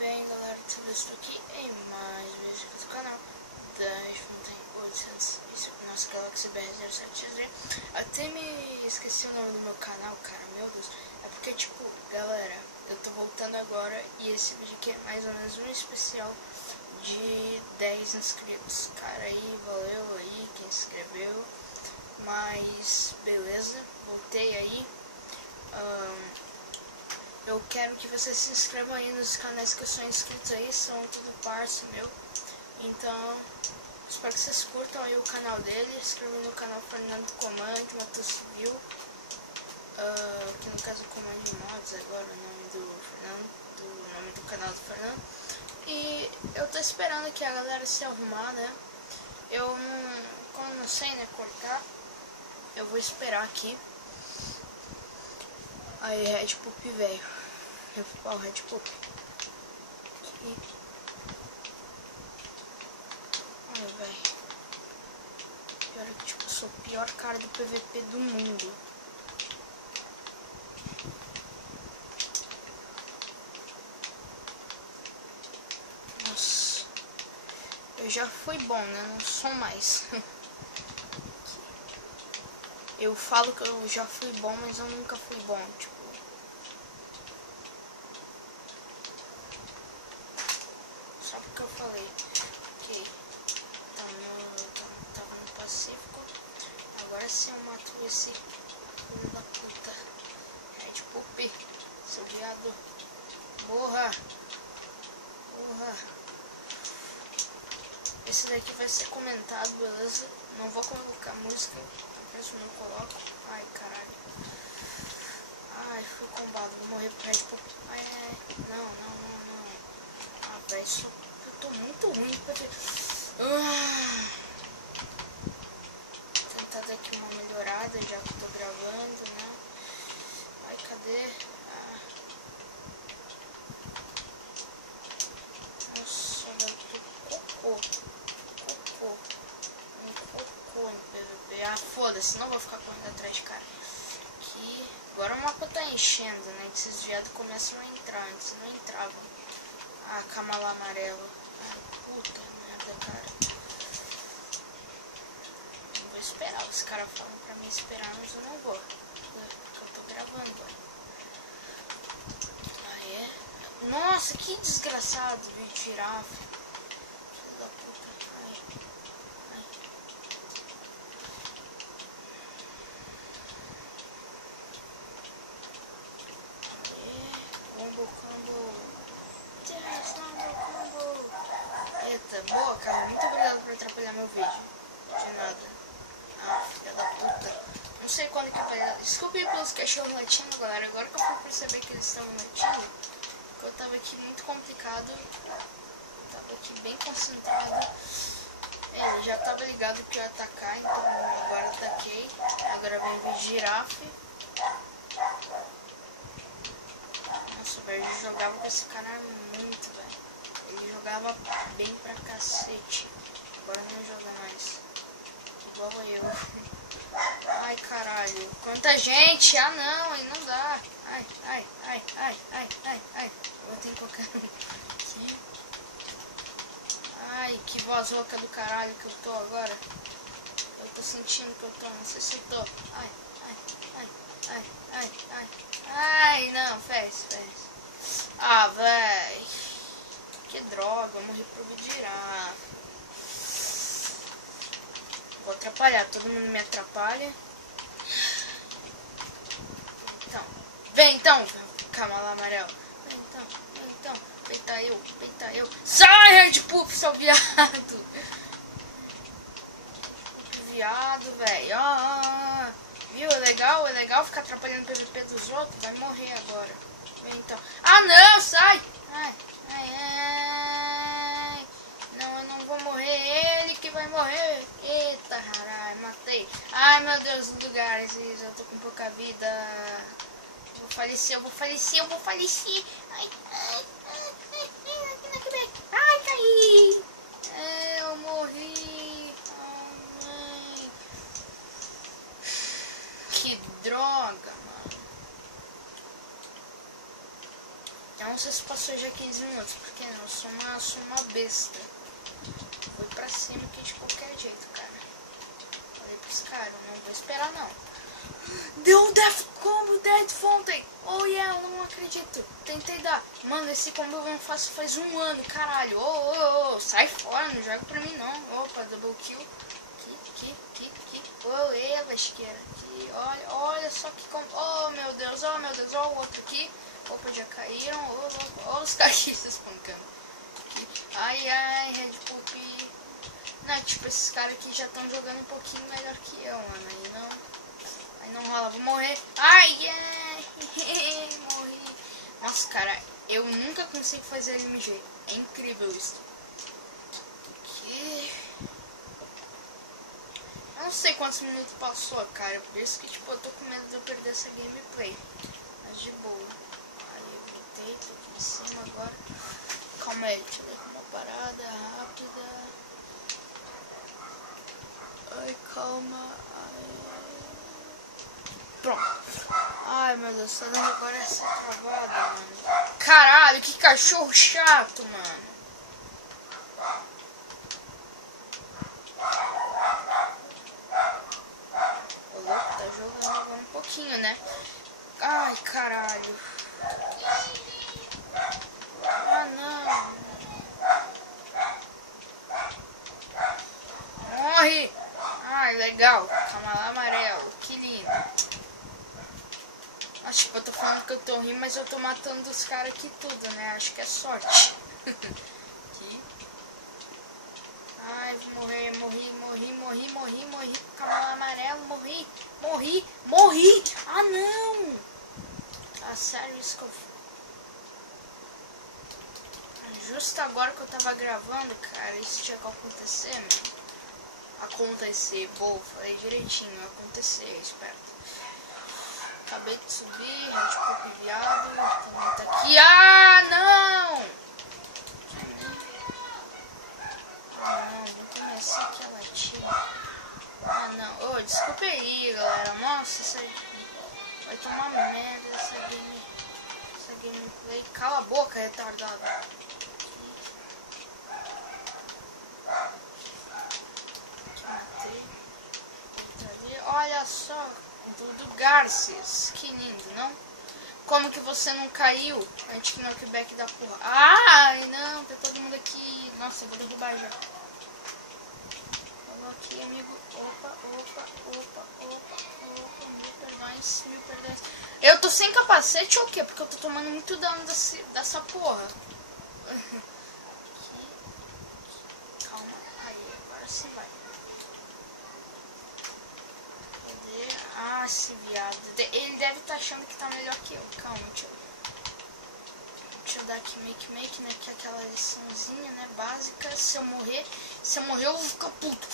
bem, galera, tudo estou aqui em mais um vídeo do canal da Fontaine 800, nossa Galaxy BR07XZ. Até me esqueci o nome do meu canal, cara, meu Deus. É porque, tipo, galera, eu tô voltando agora e esse vídeo aqui é mais ou menos um especial de 10 inscritos. Cara, aí, valeu aí quem se inscreveu, mas beleza, voltei aí. Eu quero que vocês se inscrevam aí nos canais que eu sou inscrito aí, são tudo parça meu. Então, espero que vocês curtam aí o canal dele. Inscrevam no canal Fernando Comando, Matheus Civil. Que no caso é Comando Mods agora, o nome do Fernando, o nome do canal do Fernando. E eu tô esperando que a galera se arrumar, né? Eu não, como não sei, né, cortar, eu vou esperar aqui. Aí, Red Pup, velho. Eu vou pôr o Red Pup. Aqui. Olha, velho. Pior que, tipo, eu sou o pior cara do PVP do mundo. Nossa. Eu já fui bom, né? Não sou mais. Eu falo que eu já fui bom, mas eu nunca fui bom, tipo. Só porque eu falei, ok, tava no Pacífico, agora sim eu mato esse filho da puta. Red Pup, seu viado, morra, morra. Esse daqui vai ser comentado, beleza? Não vou colocar música, eu não coloco. Ai, caralho. Ai, fui combado, vou morrer pro Red Pup. Ai, não. Ah, velho, eu tô muito ruim pra ver. Vou tentar dar aqui uma melhorada, já que eu tô gravando, né? Ai, cadê? Nossa, velho, tô cocô. No PVP. Ah, foda-se, não vou ficar correndo atrás de cara. Aqui. Agora o mapa tá enchendo, né? Esses viados começam a entrar, antes não entravam. Ah, Kamala amarelo. Ai, puta merda, cara. Eu vou esperar. Os caras falam pra mim esperar, mas eu não vou. Porque eu tô gravando. Ah, é? Nossa, que desgraçado, bicho girafa. Filho da puta. Ai. Combo. Eita, boa, cara. Muito obrigado por atrapalhar meu vídeo. De nada. Ah, filha da puta. Não sei quando que vai. Desculpe pelos cachorros latindo, galera. Agora que eu fui perceber que eles estavam latindo, que eu tava aqui muito complicado. Eu tava aqui bem concentrado. Ele já tava ligado que eu ia atacar, então agora ataquei. Agora vem vir girafe. Nossa, velho, eu jogava com esse cara muito, velho. Ele jogava bem pra cacete. Agora não joga mais. Igual eu. Ai, caralho. Quanta gente! Ah, não, aí não dá. Ai. Eu tenho que colocar aqui. Ai, que voz louca do caralho que eu tô agora. Eu tô sentindo que eu tô, não sei se eu tô. Ai, não, fez. Ah, véi. Que droga, eu morri pro Vidirá. Vou atrapalhar, todo mundo me atrapalha. Então, vem então, Kamala amarelo. Vem então, peita eu. Sai, Red Pup, seu viado. Viado, velho. Viu, é legal ficar atrapalhando o PVP dos outros. Vai morrer agora. Vem então. Ah, não, sai. Ai. Não, eu não vou morrer, ele que vai morrer. Eita, caralho, matei. Ai, meu Deus, lugares, eu tô com pouca vida. Eu vou falecer. Ai, caí. Eu morri. Oh, mãe. Que droga, mano. Eu não sei se passou já 15 minutos, porque não, eu sou uma besta. Fui pra cima aqui de qualquer jeito, cara. Falei pros caras, não vou esperar não. Deu Death Combo, Dead Fountain. Oh yeah, eu não acredito. Tentei dar. Mano, esse combo eu não faço faz um ano, caralho. Sai fora, não joga pra mim não. Opa, double kill. Oh, lasqueira. Olha só que combo. Oh meu Deus, ó o outro aqui. Opa, já caíram. Ó os caras aqui se espancando. Ai, Red Puppy. Não, tipo, esses caras aqui já estão jogando um pouquinho melhor que eu, mano. Aí não rola, vou morrer. Ai, morri. Nossa, cara, eu nunca consigo fazer LMG. É incrível isso. Aqui. Eu não sei quantos minutos passou, cara. Por isso que, tipo, eu tô com medo de eu perder essa gameplay. Mas de boa. Aí eu voltei, tô aqui em cima agora. Calma aí, deixa eu ver uma parada rápida. Ai, calma. Pronto. Ai, meu Deus, tá dando agora essa travada, mano. Caralho, que cachorro chato, mano. O louco tá jogando agora um pouquinho, né? Ai, caralho. Ah, não. Morre. Ai, legal. Camalá amarelo. Que lindo. Acho que eu tô falando que eu tô rindo, mas eu tô matando os caras aqui tudo, né? Acho que é sorte. Aqui. Ai, morri. Camalá amarelo, morri. Ah, não. Ah, sério isso que eu fiz. Justo agora que eu tava gravando, cara, isso tinha que acontecer, mano. Falei direitinho, acontecer, espero. Acabei de subir, Red Puppy viado, também tá aqui. Ah, não! Vou começar aqui a latir. Ah, não. Desculpa aí, galera. Nossa, isso aí vai tomar merda, essa gameplay. Cala a boca, retardado. Olha só, do Garces, que lindo, não? Como que você não caiu antes que knockback da porra? Ai, não, tá todo mundo aqui. Nossa, eu vou derrubar já. Vamos aqui, amigo. Opa, mil perdões. Eu tô sem capacete ou o quê? Porque eu tô tomando muito dano dessa porra. Calma, aí, agora sim vai. Ah, esse viado. Ele deve estar achando que tá melhor que eu. Calma, deixa eu dar aqui make, né? Que é aquela liçãozinha, né? Básica. Se eu morrer, eu vou ficar puto.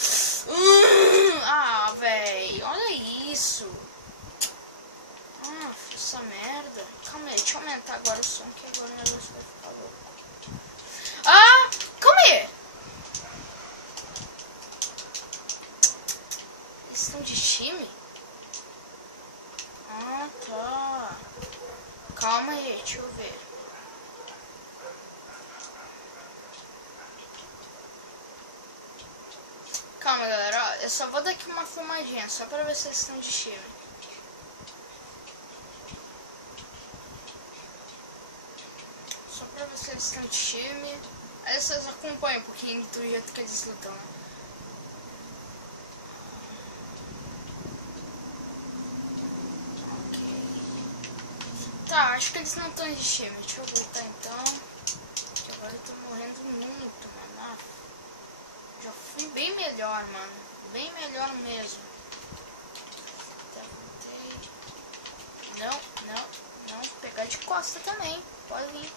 Ah, véi. Olha isso. Ah, essa merda. Calma aí, deixa eu aumentar agora o som, que agora o negócio vai ficar louco. Ah, calma aí. Eles estão de time? Ah, tá. Calma aí, deixa eu ver. Calma, galera. Ó, eu só vou dar aqui uma fumadinha, só pra ver se eles estão de time. Só pra ver se eles estão de time. Aí vocês acompanham um pouquinho do jeito que eles lutam, né? Tá, acho que eles não estão de time. Deixa eu voltar então. Que agora eu tô morrendo muito, mano. Ah, já fui bem melhor, mano. Bem melhor mesmo. Até voltei. Não. Pegar de costa também. Pode vir.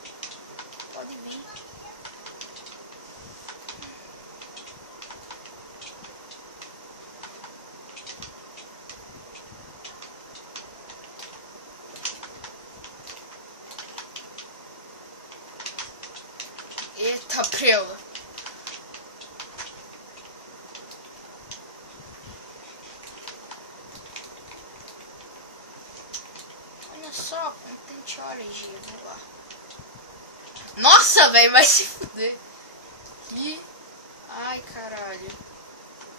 Eita, preula. Olha só, contente Origin, vou lá. Nossa, velho, vai se fuder. Ih. Ai, caralho.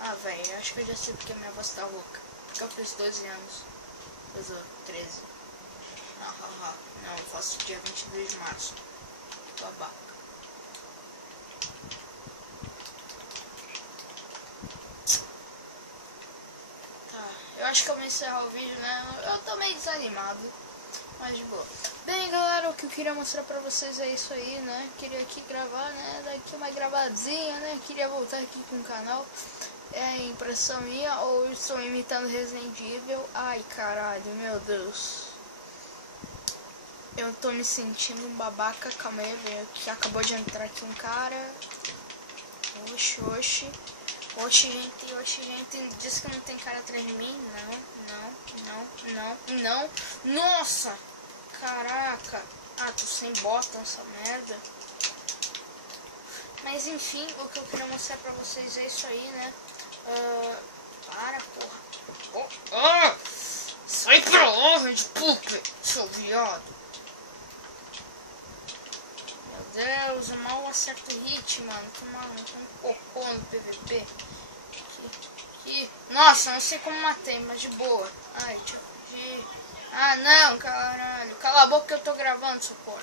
Ah, velho, acho que eu já sei porque minha voz tá rouca. Porque eu fiz 12 anos. 12 ou 13. Não, eu faço dia 22 de março. Babaca. Tá, eu acho que eu vou encerrar o vídeo, né? Eu tô meio desanimado. Mas de boa. Bem, galera, o que eu queria mostrar pra vocês é isso aí, né? Queria aqui gravar, né? Daqui uma gravadinha, né? Queria voltar aqui com o canal. É impressão minha ou eu estou imitando Resident Evil? Ai, caralho, meu Deus. Eu tô me sentindo um babaca. Calma aí, velho. Que acabou de entrar aqui um cara. Oxi, oxi. Oxi, gente. Ele disse que não tem cara atrás de mim. Não. Nossa! Caraca. Ah, tô sem bota essa merda. Mas enfim, o que eu queria mostrar pra vocês é isso aí, né? Para, porra. Sai pra lá, Red Pup, seu viado. Meu Deus, eu mal acerto o hit, mano. Toma um cocô no PVP. Nossa, não sei como matei, mas de boa. Ai, deixa eu fugir. Ah, não, caralho. Cala a boca que eu tô gravando, socorro.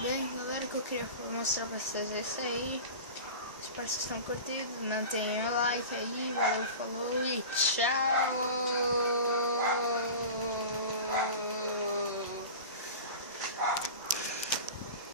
Bem, galera, o que eu queria mostrar pra vocês é isso aí. Espero que vocês tenham curtido. Mantenham o like aí. Valeu, falou e tchau.